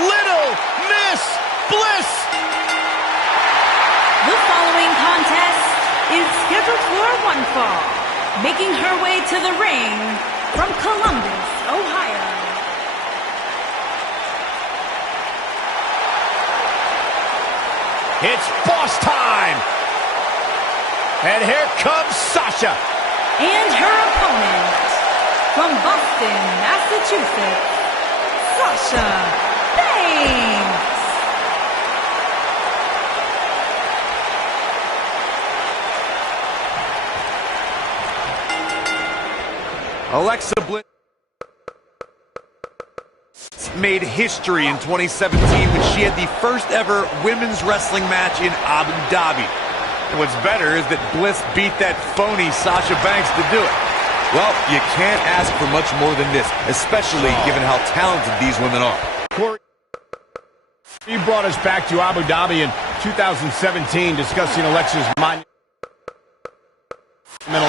Little Miss Bliss. The following contest is scheduled for one fall. Making her way to the ring from Columbus, Ohio. It's boss time. And here comes Sasha. And her opponent, from Boston, Massachusetts, Sasha Banks. Alexa Bliss made history in 2017 when she had the first ever women's wrestling match in Abu Dhabi. And what's better is that Bliss beat that phony Sasha Banks to do it. Well, you can't ask for much more than this, especially given how talented these women are. Corey, he brought us back to Abu Dhabi in 2017 discussing Alexa's monumental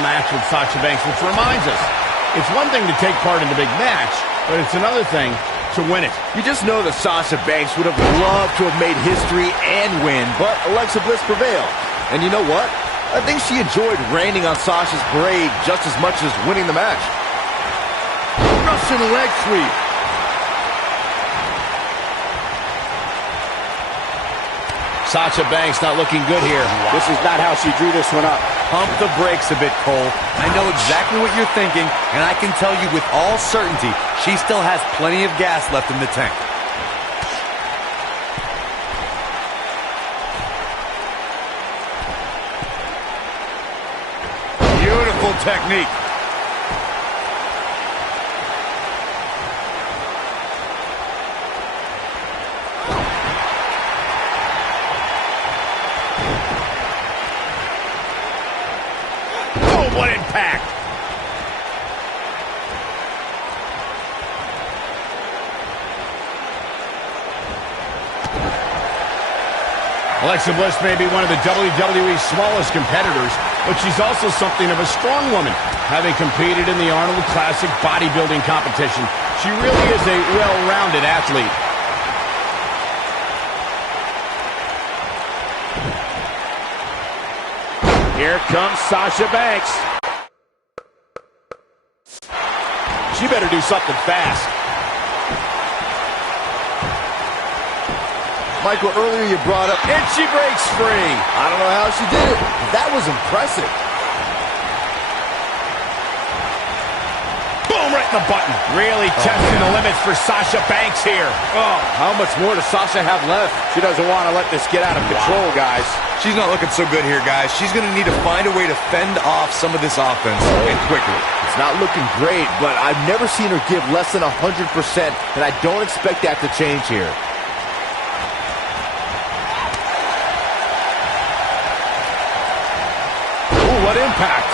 match with Sasha Banks, which reminds us, it's one thing to take part in the big match, but it's another thing to win it. You just know that Sasha Banks would have loved to have made history and win, but Alexa Bliss prevailed. And you know what? I think she enjoyed raining on Sasha's parade just as much as winning the match. Russian leg sweep. Sasha Banks not looking good here. This is not how she drew this one up. Pump the brakes a bit, Cole. I know exactly what you're thinking, and I can tell you with all certainty, she still has plenty of gas left in the tank. Beautiful technique. What impact! Alexa Bliss may be one of the WWE's smallest competitors, but she's also something of a strong woman. Having competed in the Arnold Classic bodybuilding competition, she really is a well-rounded athlete. Here comes Sasha Banks. She better do something fast. Michael, earlier you brought up, And she breaks free. I don't know how she did it. That was impressive. Boom, right in the button. Really testing the limits for Sasha Banks here. Oh, how much more does Sasha have left? She doesn't want to let this get out of control, guys. She's not looking so good here, guys. She's going to need to find a way to fend off some of this offense, and quickly. It's not looking great, but I've never seen her give less than 100%, and I don't expect that to change here. Ooh, what impact.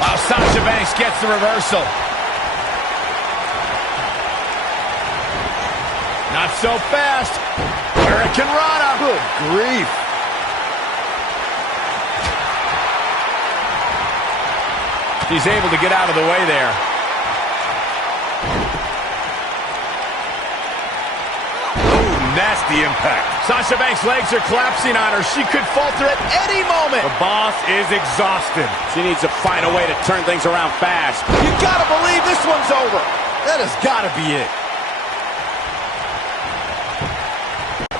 Wow, Sasha Banks gets the reversal. Not so fast. Hurricane Rana. Good grief. She's able to get out of the way there. Ooh, nasty impact. Sasha Banks' legs are collapsing on her. She could falter at any moment. The boss is exhausted. She needs to find a way to turn things around fast. You gotta believe this one's over. That has gotta be it.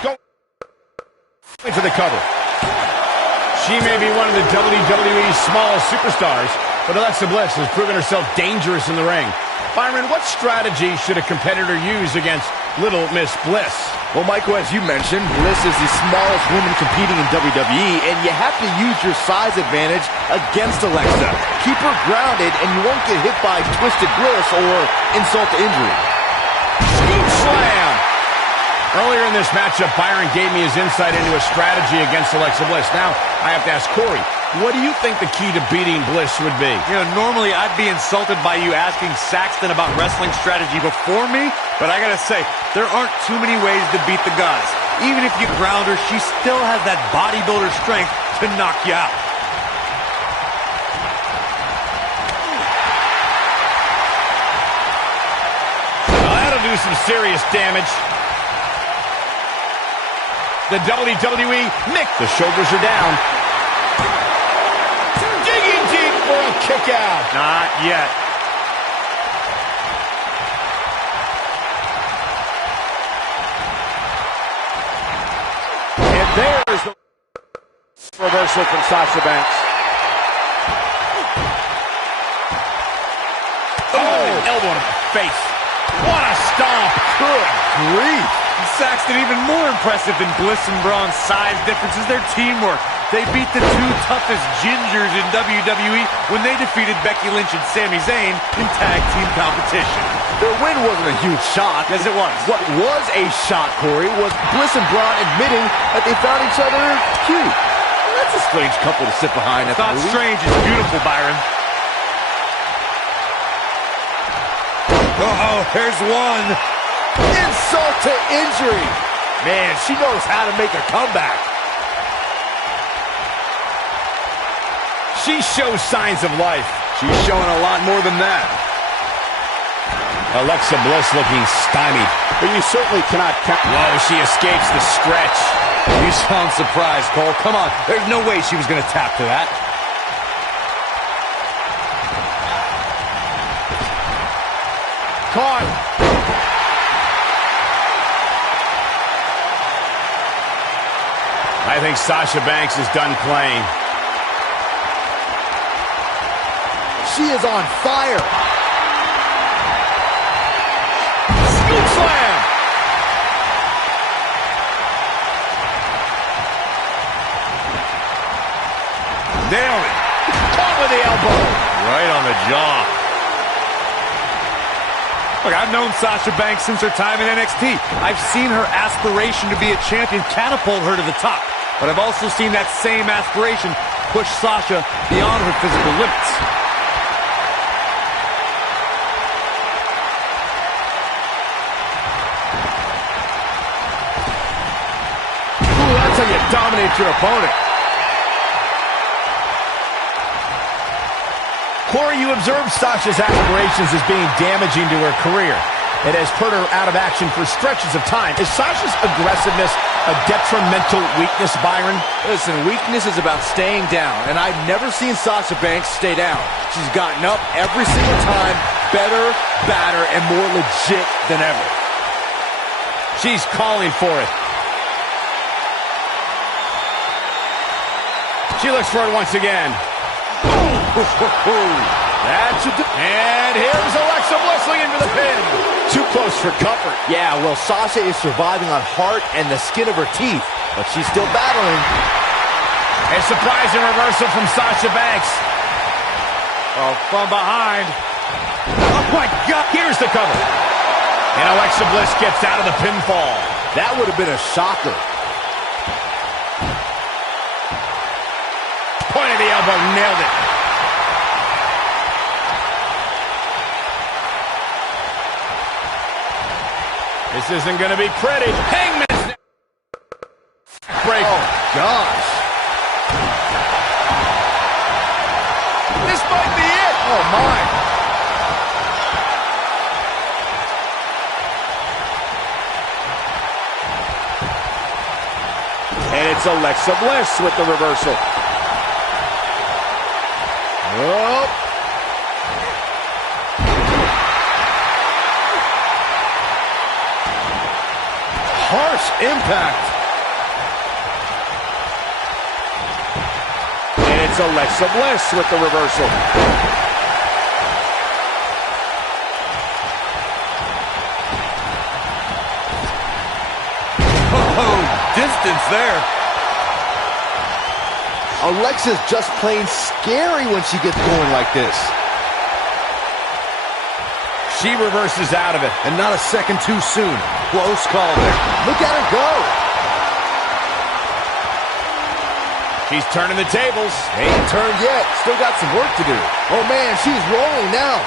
Go into the cover. She may be one of the WWE's smallest superstars, but Alexa Bliss has proven herself dangerous in the ring. Byron, what strategy should a competitor use against Little Miss Bliss? Well, Michael, as you mentioned, Bliss is the smallest woman competing in WWE, and you have to use your size advantage against Alexa. Keep her grounded, and you won't get hit by Twisted Bliss or insult to injury. Scoop slam! Earlier in this matchup, Byron gave me his insight into a strategy against Alexa Bliss. Now, I have to ask Corey, what do you think the key to beating Bliss would be? You know, normally I'd be insulted by you asking Saxton about wrestling strategy before me, but I gotta say, there aren't too many ways to beat the goddess. Even if you ground her, she still has that bodybuilder strength to knock you out. Well, that'll do some serious damage. The WWE Mick. The shoulders are down. Digging deep for a kick out. Not yet. And there's the reversal from Sasha Banks. Oh, elbow in the face. What a stomp. Good grief. Saxton, even more impressive than Bliss and Braun's size difference is their teamwork. They beat the two toughest gingers in WWE when they defeated Becky Lynch and Sami Zayn in tag team competition. Their win wasn't a huge shock. Yes, it was. What was a shock, Corey, was Bliss and Braun admitting that they found each other cute. And that's a strange couple to sit behind at the Not movie. strange, it's beautiful, Byron. Uh-oh, here's one. Insult to injury. Man, she knows how to make a comeback. She shows signs of life. She's showing a lot more than that. Alexa Bliss looking stymied. But you certainly cannot count. Whoa, she escapes the stretch. You sound surprised, Cole. Come on, there's no way she was going to tap to that. Caught. I think Sasha Banks is done playing. She is on fire. Scoop slam. Nailed it. Caught with the elbow. Right on the jaw. Look, I've known Sasha Banks since her time in NXT. I've seen her aspiration to be a champion catapult her to the top. But I've also seen that same aspiration push Sasha beyond her physical limits. Ooh, that's how you dominate your opponent. Corey, you observed Sasha's aspirations as being damaging to her career. It has put her out of action for stretches of time. Is Sasha's aggressiveness a detrimental weakness, Byron? Listen, weakness is about staying down, and I've never seen Sasha Banks stay down. She's gotten up every single time, better, badder, and more legit than ever. She's calling for it. She looks for it once again. That should do. And here's Alexa Bliss looking for the pin. Too close for comfort. Yeah, well, Sasha is surviving on heart and the skin of her teeth, but she's still battling. A surprising reversal from Sasha Banks. Oh, from behind. Oh, my God. Here's the cover. And Alexa Bliss gets out of the pinfall. That would have been a shocker. Point of the elbow, nailed it. This isn't going to be pretty. Hangman's break. Oh, gosh. This might be it. Oh, my. And it's Alexa Bliss with the reversal. Oh. Harsh impact. And it's Alexa Bliss with the reversal. Oh, distance there. Alexa's just plain scary when she gets going like this. She reverses out of it. And not a second too soon. Close call there. Look at her go. She's turning the tables. Ain't turned yet. Still got some work to do. Oh, man, she's rolling now.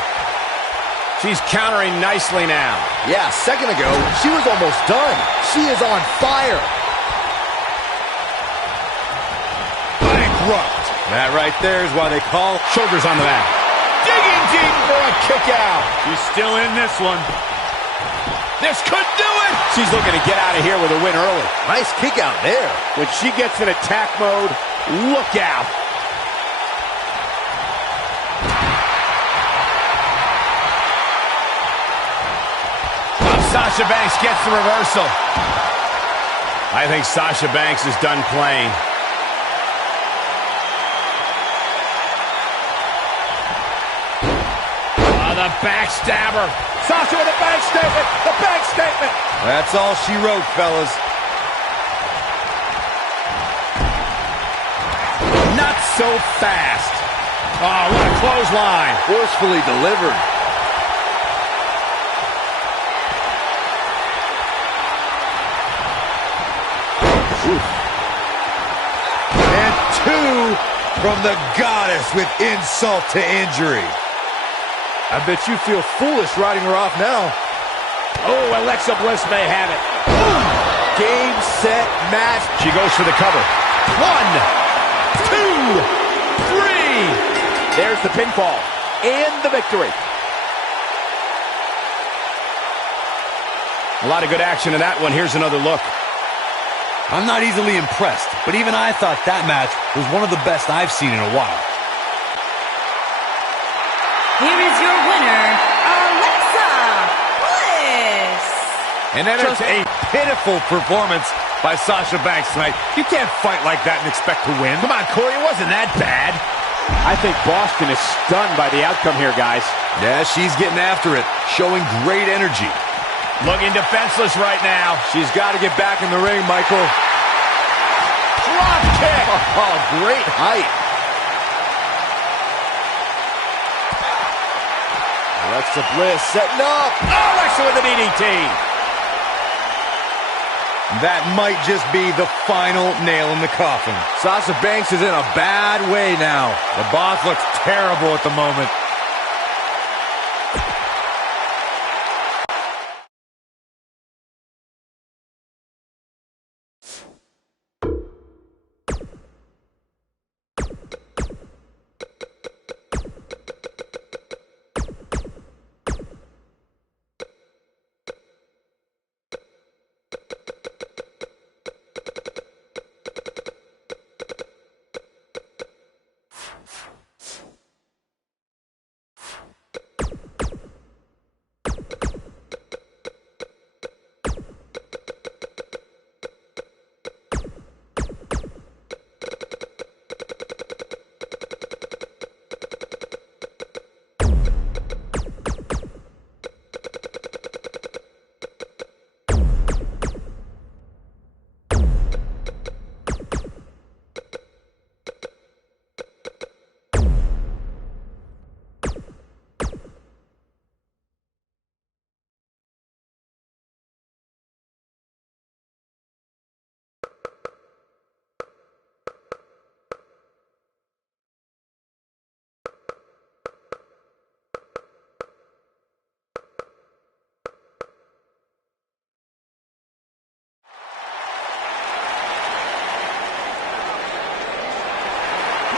She's countering nicely now. Yeah, a second ago, she was almost done. She is on fire. abrupt. That right there is why they call Shoulders on the mat. Digging deep for a kick out. He's still in this one. This could do it. She's looking to get out of here with a win early. Nice kick out there. When she gets in attack mode, look out. Sasha Banks gets the reversal. I think Sasha Banks is done playing. The backstabber. Sasha with a bank statement. The bank statement. That's all she wrote, fellas. Not so fast. Oh, what a clothesline. Forcefully delivered. And two from the goddess with insult to injury. I bet you feel foolish riding her off now. Oh, Alexa Bliss may have it. Game, set, match. She goes for the cover. 1, 2, 3. There's the pinfall and the victory. A lot of good action in that one. Here's another look. I'm not easily impressed, but even I thought that match was one of the best I've seen in a while. Here is your winner, Alexa Bliss. And then just a pitiful performance by Sasha Banks tonight. You can't fight like that and expect to win. Come on, Corey, it wasn't that bad. I think Boston is stunned by the outcome here, guys. Yeah, she's getting after it, showing great energy. Looking defenseless right now. She's got to get back in the ring, Michael. Drop kick. Oh, great height. Alexa Bliss setting up. Oh, Alexa with an DDT. That might just be the final nail in the coffin. Sasha Banks is in a bad way now. The boss looks terrible at the moment.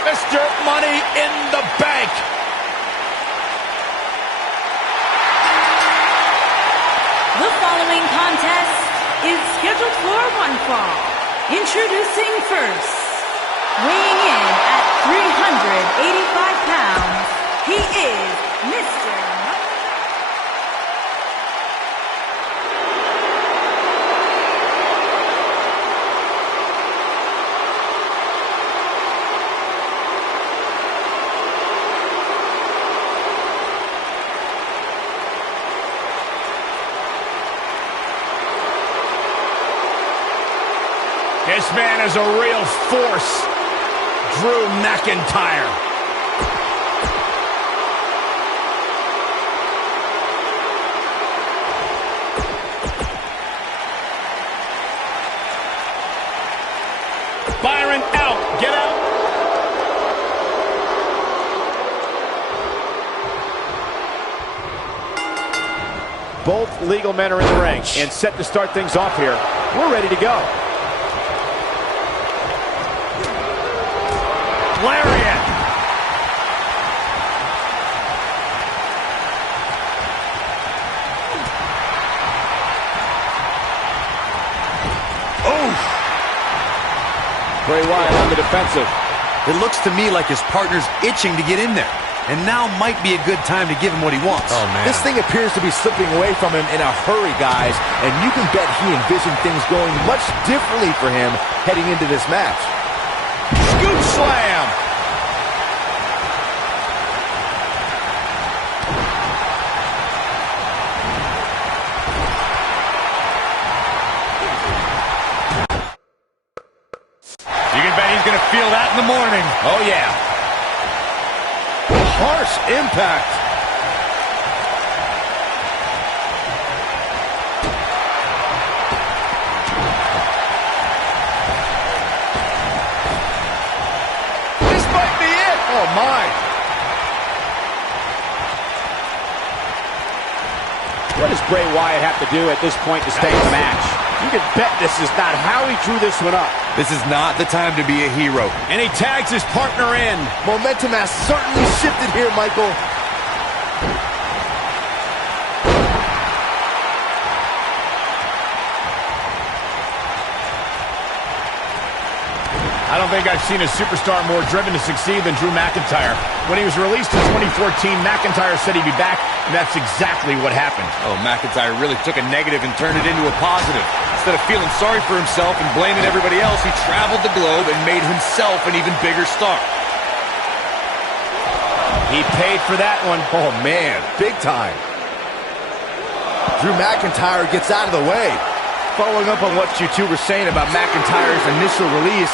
Mr. Money in the Bank. The following contest is scheduled for one fall. Introducing first, weighing in at 385 pounds, he is Mr. This man is a real force. Drew McIntyre. Byron out. Get out. Both legal men are in the ring and set to start things off here. We're ready to go. Lariat. Bray Wyatt on the defensive. It looks to me like his partner's itching to get in there. And now might be a good time to give him what he wants. Oh, man. This thing appears to be slipping away from him in a hurry, guys. And you can bet he envisioned things going much differently for him heading into this match. Scoop slam. You can bet he's going to feel that in the morning. Oh, yeah. Harsh impact. This might be it. Oh, my. What does Bray Wyatt have to do at this point to stay in the match? You can bet this is not how he drew this one up. This is not the time to be a hero. And he tags his partner in. Momentum has certainly shifted here, Michael. I don't think I've seen a superstar more driven to succeed than Drew McIntyre. When he was released in 2014, McIntyre said he'd be back, and that's exactly what happened. Oh, McIntyre really took a negative and turned it into a positive. Instead of feeling sorry for himself and blaming everybody else, he traveled the globe and made himself an even bigger star. He paid for that one. Oh, man, big time. Drew McIntyre gets out of the way. Following up on what you two were saying about McIntyre's initial release,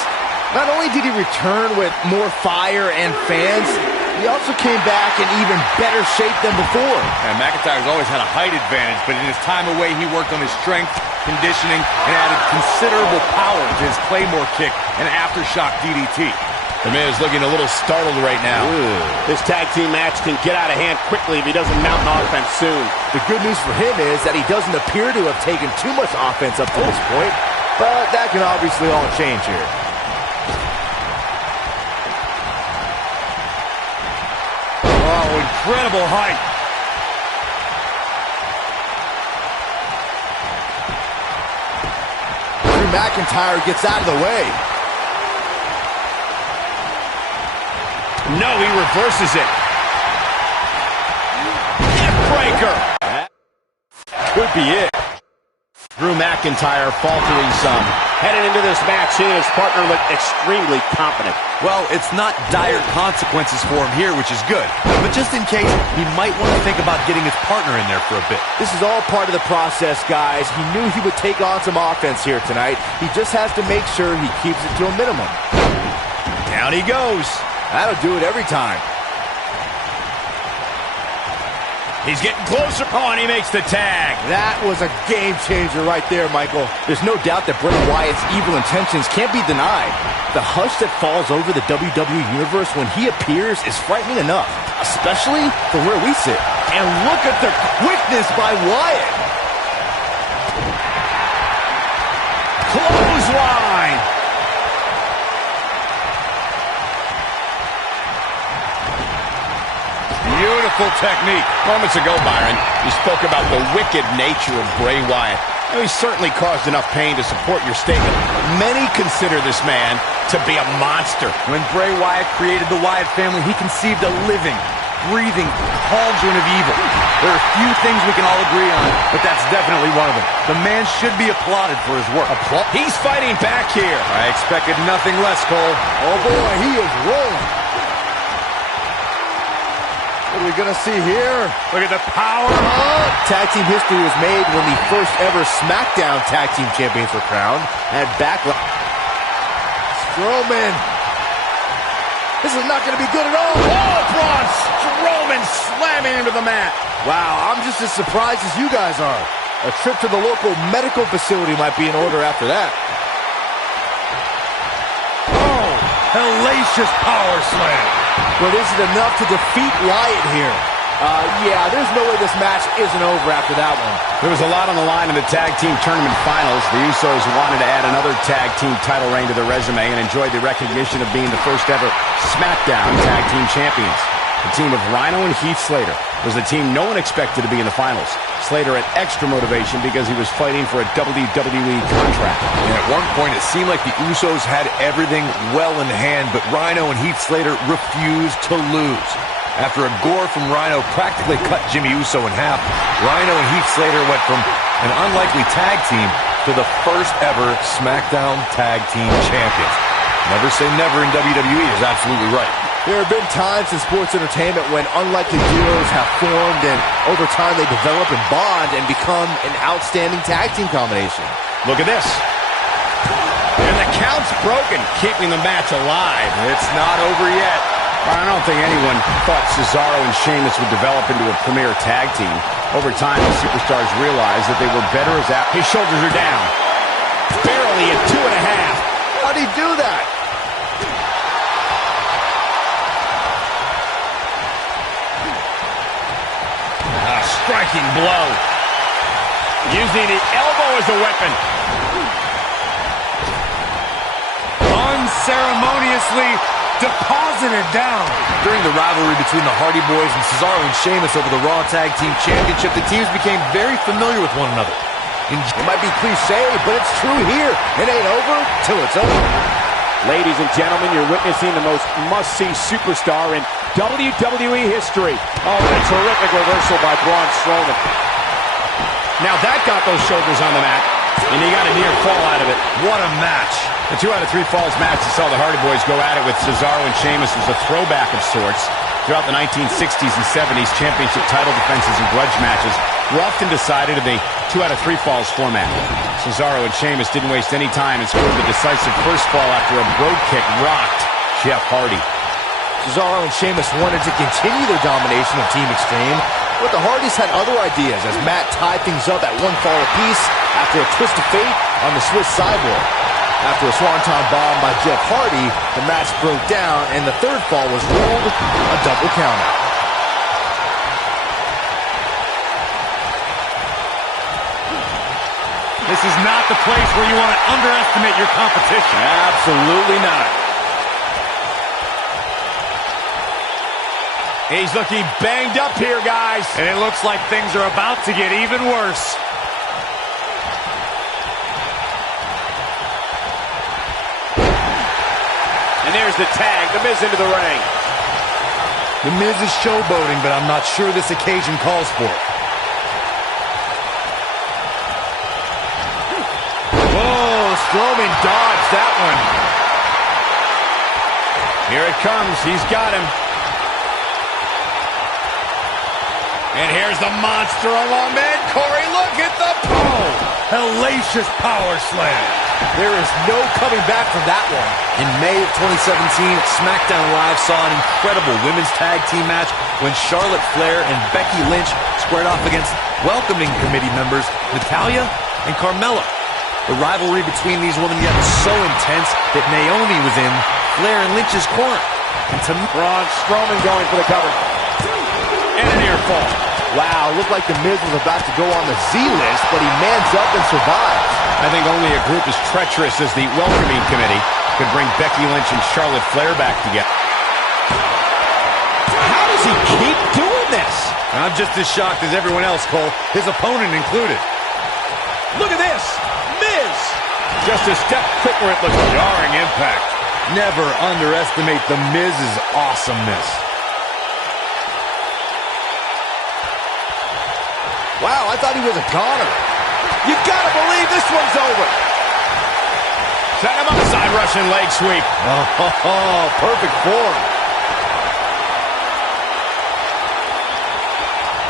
not only did he return with more fire and fans, he also came back in even better shape than before. And McIntyre's always had a height advantage, but in his time away, he worked on his strength, conditioning, and added considerable power to his Claymore kick and aftershock DDT. The Miz looking a little startled right now. This tag team match can get out of hand quickly if he doesn't mount an offense soon. The good news for him is that he doesn't appear to have taken too much offense up to this point, but that can obviously all change here. Oh, incredible height. Drew McIntyre gets out of the way. No, he reverses it. Neckbreaker. That could be it. Drew McIntyre faltering some. Heading into this match, he and his partner look extremely confident. Well, it's not dire consequences for him here, which is good. But just in case, he might want to think about getting his partner in there for a bit. This is all part of the process, guys. He knew he would take on some offense here tonight. He just has to make sure he keeps it to a minimum. Down he goes. That'll do it every time. He's getting closer. Oh, and he makes the tag. That was a game changer right there, Michael. There's no doubt that Bray Wyatt's evil intentions can't be denied. The hush that falls over the WWE Universe when he appears is frightening enough, especially from where we sit. And look at the quickness by Wyatt. Clothesline. Beautiful technique. Moments ago, Byron, you spoke about the wicked nature of Bray Wyatt. He certainly caused enough pain to support your statement. Many consider this man to be a monster. When Bray Wyatt created the Wyatt family, he conceived a living, breathing cauldron of evil. There are few things we can all agree on, but that's definitely one of them. The man should be applauded for his work. He's fighting back here. I expected nothing less, Cole. Oh boy, he is rolling. What are we going to see here? Look at the power. Tag team history was made when the first ever SmackDown Tag Team Champions were crowned. And Backlash. Strowman. This is not going to be good at all. Oh, Braun Strowman slamming into the mat. Wow, I'm just as surprised as you guys are. A trip to the local medical facility might be in order after that. Oh, hellacious power slam. But is it enough to defeat Wyatt here? Yeah, there's no way this match isn't over after that one. There was a lot on the line in the tag team tournament finals. The Usos wanted to add another tag team title reign to their resume and enjoyed the recognition of being the first ever SmackDown tag team champions. The team of Rhino and Heath Slater was the team no one expected to be in the finals. Slater had extra motivation because he was fighting for a WWE contract. And at one point, it seemed like the Usos had everything well in hand, but Rhino and Heath Slater refused to lose. After a gore from Rhino practically cut Jimmy Uso in half, Rhino and Heath Slater went from an unlikely tag team to the first ever SmackDown Tag Team Champions. Never say never in WWE is absolutely right. There have been times in sports entertainment when unlikely duos have formed and over time they develop and bond and become an outstanding tag team combination. Look at this. And the count's broken, keeping the match alive. It's not over yet. I don't think anyone thought Cesaro and Sheamus would develop into a premier tag team. Over time, the superstars realized that they were better as His shoulders are down. Barely at 2.5. How'd he do that? Striking blow. Using the elbow as a weapon. Unceremoniously deposited down. During the rivalry between the Hardy Boys and Cesaro and Sheamus over the Raw Tag Team Championship, the teams became very familiar with one another. It might be cliche, but it's true here. It ain't over till it's over. Ladies and gentlemen, you're witnessing the most must-see superstar in WWE history. Oh, and a terrific reversal by Braun Strowman. Now that got those shoulders on the mat, and he got a near fall out of it. What a match. The 2 out of 3 falls match that saw the Hardy Boys go at it with Cesaro and Sheamus was a throwback of sorts. Throughout the 1960s and 70s, championship title defenses and grudge matches were often decided in the 2 out of 3 falls format. Cesaro and Sheamus didn't waste any time and scored the decisive first fall after a brogue kick rocked Jeff Hardy. Cesaro and Sheamus wanted to continue their domination of Team Extreme, but the Hardys had other ideas as Matt tied things up at 1 fall apiece after a twist of fate on the Swiss Cyborg. After a swanton bomb by Jeff Hardy, the match broke down and the 3rd fall was ruled a double countout. This is not the place where you want to underestimate your competition. Absolutely not. He's looking banged up here, guys. And it looks like things are about to get even worse. And there's the tag, The Miz into the ring. The Miz is showboating, but I'm not sure this occasion calls for it. Whoa, Strowman dodged that one. Here it comes. He's got him. And here's the monster along man. Corey, look at the pole. Hellacious power slam. There is no coming back from that one. In May of 2017, SmackDown Live saw an incredible women's tag team match when Charlotte Flair and Becky Lynch squared off against welcoming committee members Natalya and Carmella. The rivalry between these women got so intense that Naomi was in Flair and Lynch's corner. And to Braun Strowman going for the cover. And a near fall. Wow, looked like The Miz was about to go on the Z list, but he mans up and survives. I think only a group as treacherous as the welcoming committee could bring Becky Lynch and Charlotte Flair back together. How does he keep doing this? I'm just as shocked as everyone else, Cole, his opponent included. Look at this. Miz. Just a step quicker, it looks. Jarring impact. Never underestimate The Miz's awesomeness. Wow, I thought he was a goner. You gotta believe this one's over. Set him up. Side Russian leg sweep. Oh, perfect form.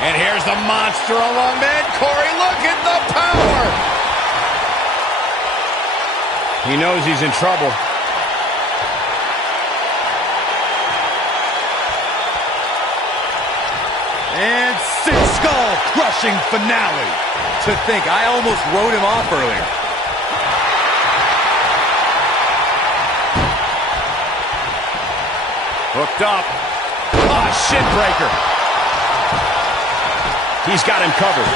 And here's the monster along man. Corey, look at the power. He knows he's in trouble. And skull-crushing finale. To think, I almost wrote him off earlier. Hooked up. Ah, shin breaker. He's got him covered.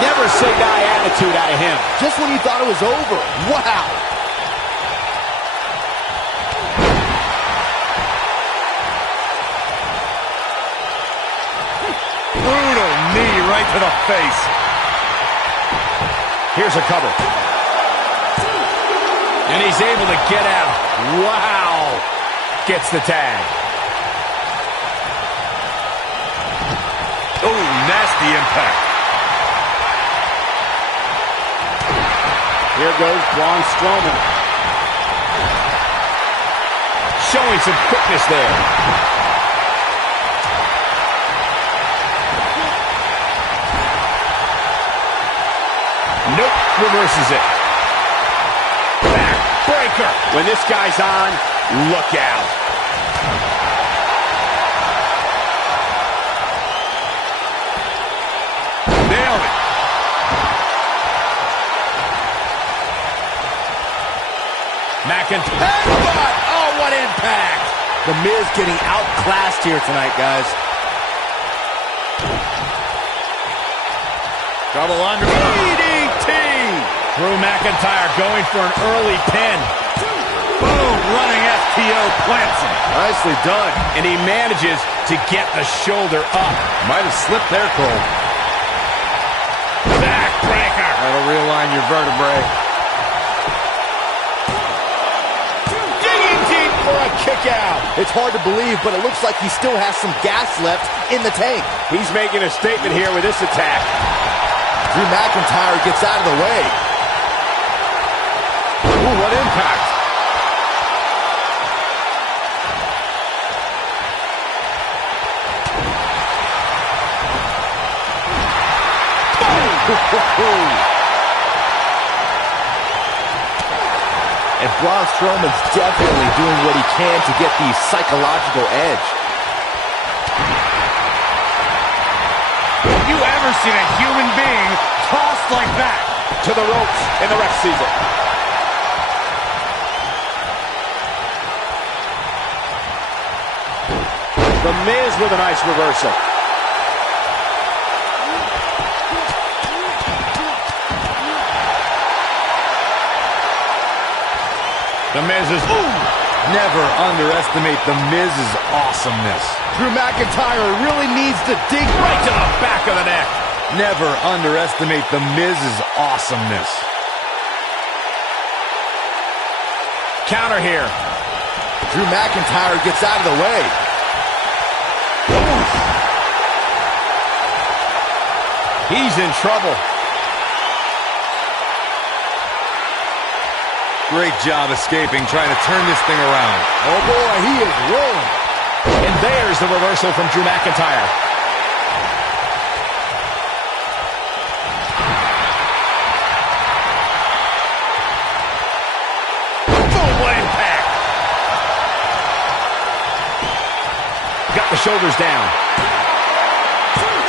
Never say die attitude out of him. Just when you thought it was over. Wow. Brutal knee right to the face. Here's a cover. And he's able to get out. Wow. Gets the tag. Oh, nasty impact. Here goes Braun Strowman. Showing some quickness there. Nope, reverses it. Backbreaker. When this guy's on, look out. Nailed it. McIntyre. Oh, what impact. The Miz getting outclassed here tonight, guys. Double under. DDT. Drew McIntyre going for an early pin. Boom, running FTO plants him. Nicely done. And he manages to get the shoulder up. Might have slipped there, Cole. Backbreaker. That'll realign your vertebrae. Digging deep for a kick out. It's hard to believe, but it looks like he still has some gas left in the tank. He's making a statement here with this attack. Drew McIntyre gets out of the way. Ooh, what impact. And Braun Strowman's definitely doing what he can to get the psychological edge. Have you ever seen a human being tossed like that? To the ropes, and the ref sees it. The Miz with a nice reversal. The Miz is... Never underestimate the Miz's awesomeness. Drew McIntyre really needs to dig right to the back of the neck. Never underestimate the Miz's awesomeness. Counter here. Drew McIntyre gets out of the way. He's in trouble. Great job escaping, trying to turn this thing around. Oh boy, he is rolling. And there's the reversal from Drew McIntyre. Boom, what impact. Got the shoulders down.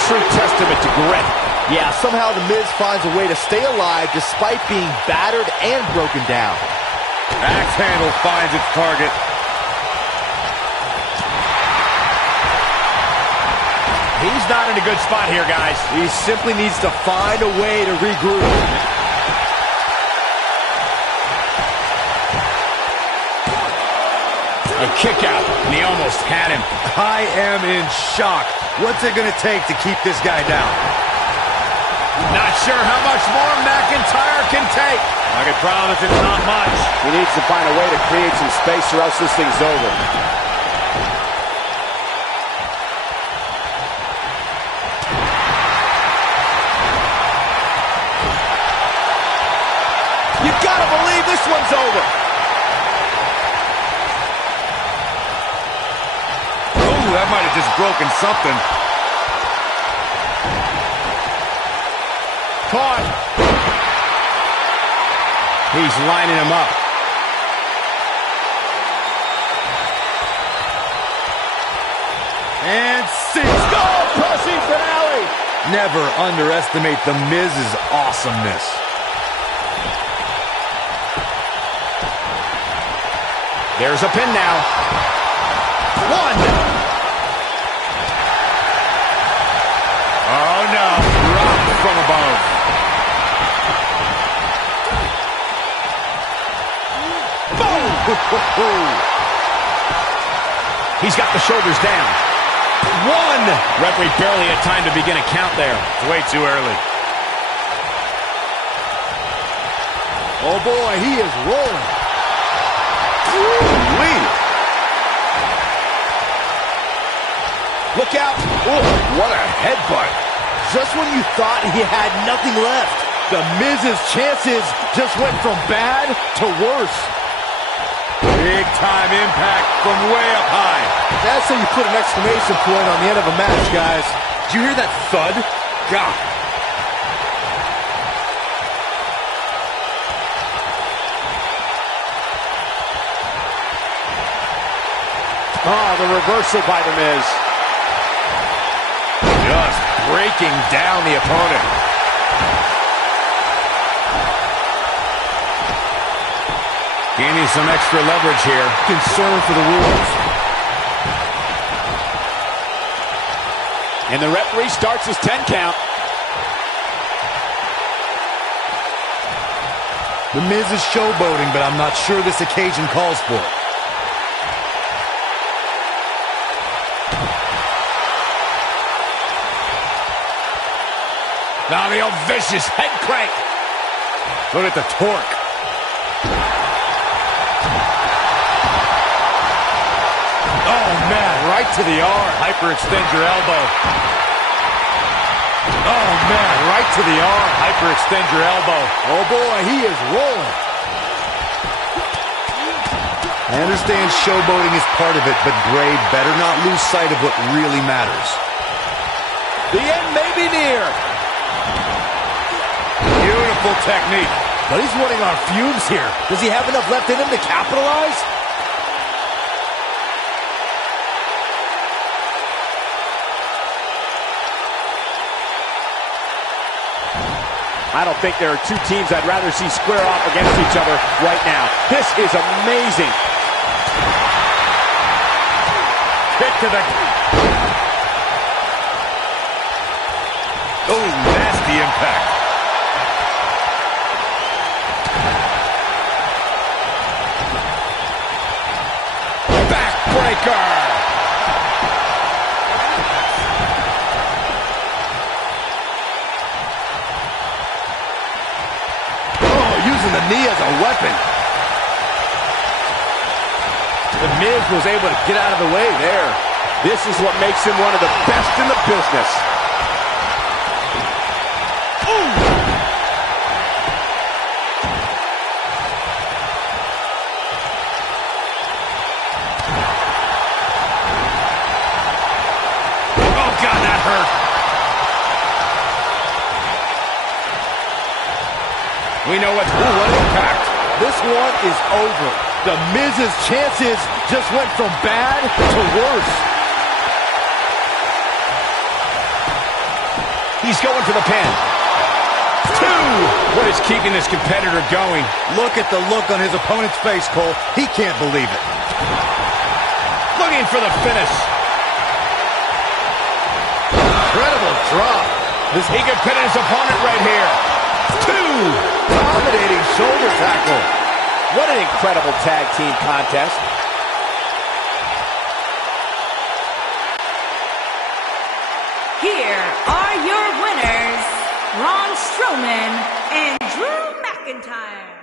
True testament to grit. Yeah, somehow the Miz finds a way to stay alive despite being battered and broken down. Axe handle finds its target. He's not in a good spot here, guys. He simply needs to find a way to regroup. A kick out, and he almost had him. I am in shock. What's it going to take to keep this guy down? Not sure how much more McIntyre can take. I can promise it's not much. He needs to find a way to create some space or else this thing's over. You gotta believe this one's over. Ooh, that might have just broken something. Caught. He's lining him up. And six. Pressing finale. Never underestimate the Miz's awesomeness. There's a pin now. One. He's got the shoulders down. One. Referee barely had time to begin a count there. Way too early. Oh, boy, he is rolling. Ooh-wee. Look out. Oh, what a headbutt. Just when you thought he had nothing left, the Miz's chances just went from bad to worse. Big time impact from way up high. That's how you put an exclamation point on the end of a match, guys. Did you hear that thud? God. Oh, the reversal by the Miz. Just breaking down the opponent. Gaining some extra leverage here. Concern for the rules. And the referee starts his 10 count. The Miz is showboating, but I'm not sure this occasion calls for it. Now the old vicious head crank. Look at the torque. Oh, man. Right to the arm. Hyperextend your elbow. Oh, man. Right to the arm. Hyperextend your elbow. Oh, boy, he is rolling. I understand showboating is part of it, but Bray better not lose sight of what really matters. The end may be near. Beautiful technique. But he's running on fumes here. Does he have enough left in him to capitalize? I don't think there are two teams I'd rather see square off against each other right now. This is amazing. Kick to the... Oh, nasty impact. Backbreaker. Using the knee as a weapon. The Miz was able to get out of the way there. This is what makes him one of the best in the business. Oh, God, that hurt. We know what impact. This one is over. The Miz's chances just went from bad to worse. He's going for the pin. 2. What is keeping this competitor going? Look at the look on his opponent's face, Cole. He can't believe it. Looking for the finish. Incredible drop. He could pin his opponent right here. 2. Dominating shoulder tackle. What an incredible tag team contest. Here are your winners, Braun Strowman and Drew McIntyre.